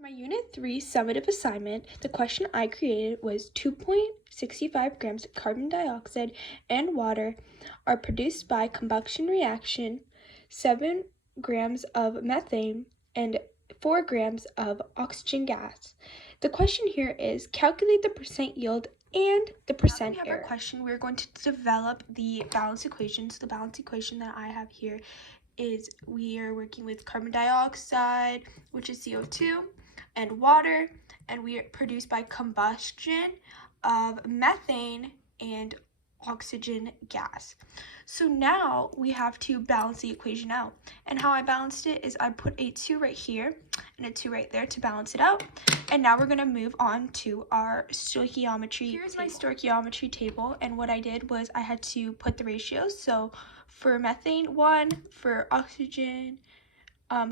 For my Unit 3 summative assignment, the question I created was 2.65 grams of carbon dioxide and water are produced by combustion reaction, 7 grams of methane, and 4 grams of oxygen gas. The question here is calculate the percent yield and the percent error. Our question, we're going to develop the balance equation. So the balance equation that I have here is we are working with carbon dioxide, which is CO2, and water, and we are produced by combustion of methane and oxygen gas. So now we have to balance the equation out. And how I balanced it is I put a 2 right here and a 2 right there to balance it out. And now we're going to move on to our stoichiometry. Here's my stoichiometry table, and what I did was I had to put the ratios. So for methane, 1, for oxygen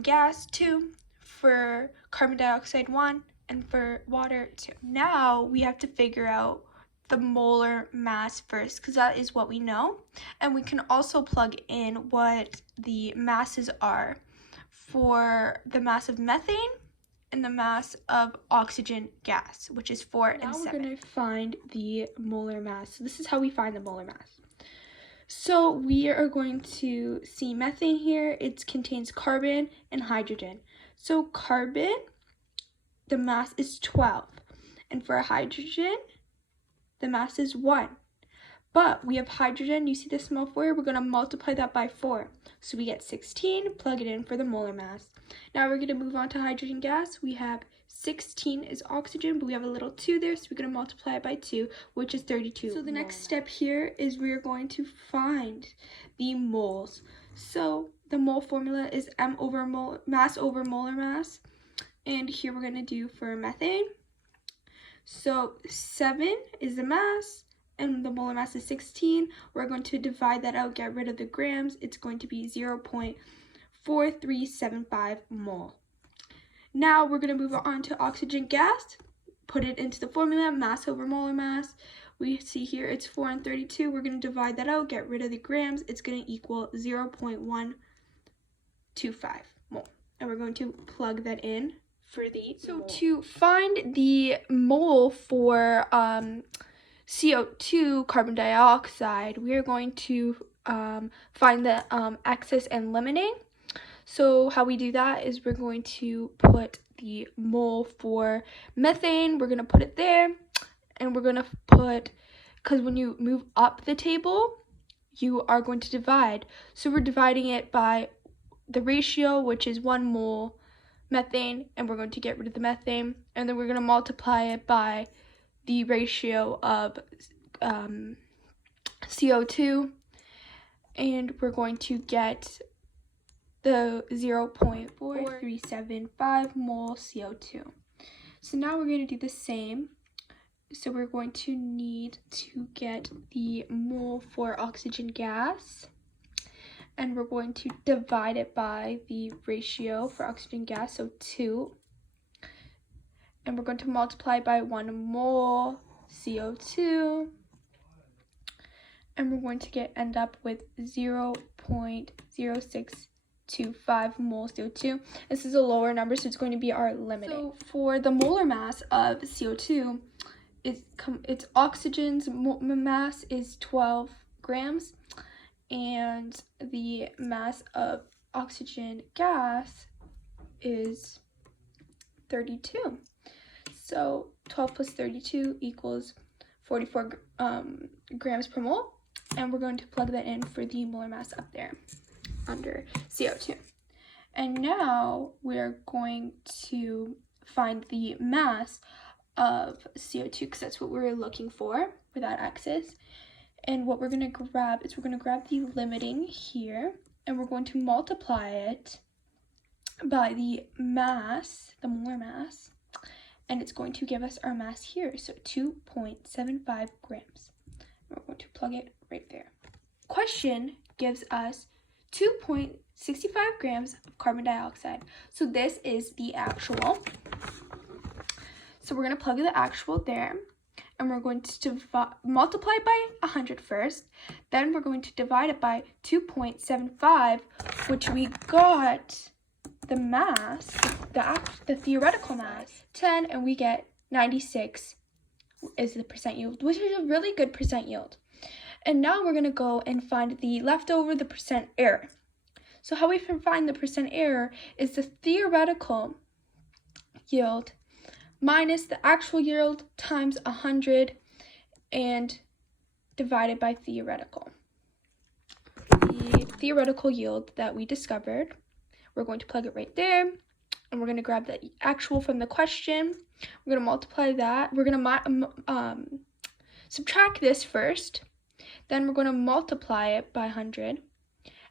gas, 2, for carbon dioxide, 1, and for water, 2. Now we have to figure out the molar mass first, because that is what we know, and we can also plug in what the masses are for the mass of methane and the mass of oxygen gas, which is 4 and 7. Now we're going to find the molar mass. So this is how we find the molar mass. So we are going to see methane here. It contains carbon and hydrogen. So carbon, the mass is 12, and for hydrogen, the mass is 1. But we have hydrogen, you see the small 4, we're going to multiply that by 4. So we get 16, plug it in for the molar mass. Now we're going to move on to hydrogen gas. We have 16 is oxygen, but we have a little 2 there, so we're going to multiply it by 2, which is 32. So the next step here is we're going to find the moles. So the mole formula is M over mass over molar mass. And here we're going to do for methane. So 7 is the mass, and the molar mass is 16. We're going to divide that out, get rid of the grams. It's going to be 0.4375 mole. Now we're going to move on to oxygen gas. Put it into the formula, mass over molar mass. We see here it's 4 and 32. We're going to divide that out, get rid of the grams. It's going to equal 0.125 mole. And we're going to plug that in for the mole. To find the mole for CO2, carbon dioxide, we are going to find the excess and limiting. So how we do that is we're going to put the mole for methane, we're going to put it there, and we're going to put, because when you move up the table, you are going to divide. So we're dividing it by the ratio, which is 1 mole methane, and we're going to get rid of the methane, and then we're going to multiply it by the ratio of CO2, and we're going to get the 0.4375 mole CO2. So now we're going to do the same. So we're going to need to get the mole for oxygen gas, and we're going to divide it by the ratio for oxygen gas, so 2. And we're going to multiply by 1 mole CO2, and we're going to end up with 0.0625 mole CO2. This is a lower number, so it's going to be our limit. So for the molar mass of CO2, its oxygen's mass is 12 grams, and the mass of oxygen gas is 32. So 12 plus 32 equals 44 grams per mole, and we're going to plug that in for the molar mass up there under CO2. And now we're going to find the mass of CO2, because that's what we're looking for that axis. And what we're going to grab is we're going to grab the limiting here, and we're going to multiply it by the mass, the molar mass, and it's going to give us our mass here, so 2.75 grams. We're going to plug it right there. Question gives us 2.65 grams of carbon dioxide. So this is the actual. So we're going to plug the actual there, and we're going to multiply by 100 first. Then we're going to divide it by 2.75, which we got the mass, the theoretical mass, 10, and we get 96 is the percent yield, which is a really good percent yield. And now we're going to go and find the leftover, the percent error. So how we can find the percent error is the theoretical yield minus the actual yield times 100 and divided by theoretical. The theoretical yield that we discovered, we're going to plug it right there, and we're going to grab the actual from the question. We're going to multiply that. We're going to subtract this first, then we're going to multiply it by 100,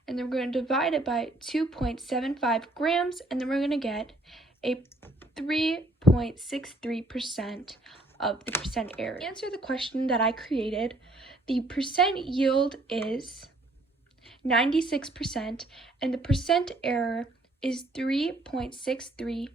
and then we're going to divide it by 2.75 grams, and then we're going to get a 3.63% of the percent error. To answer the question that I created, the percent yield is 96%, and the percent error is 3.636%.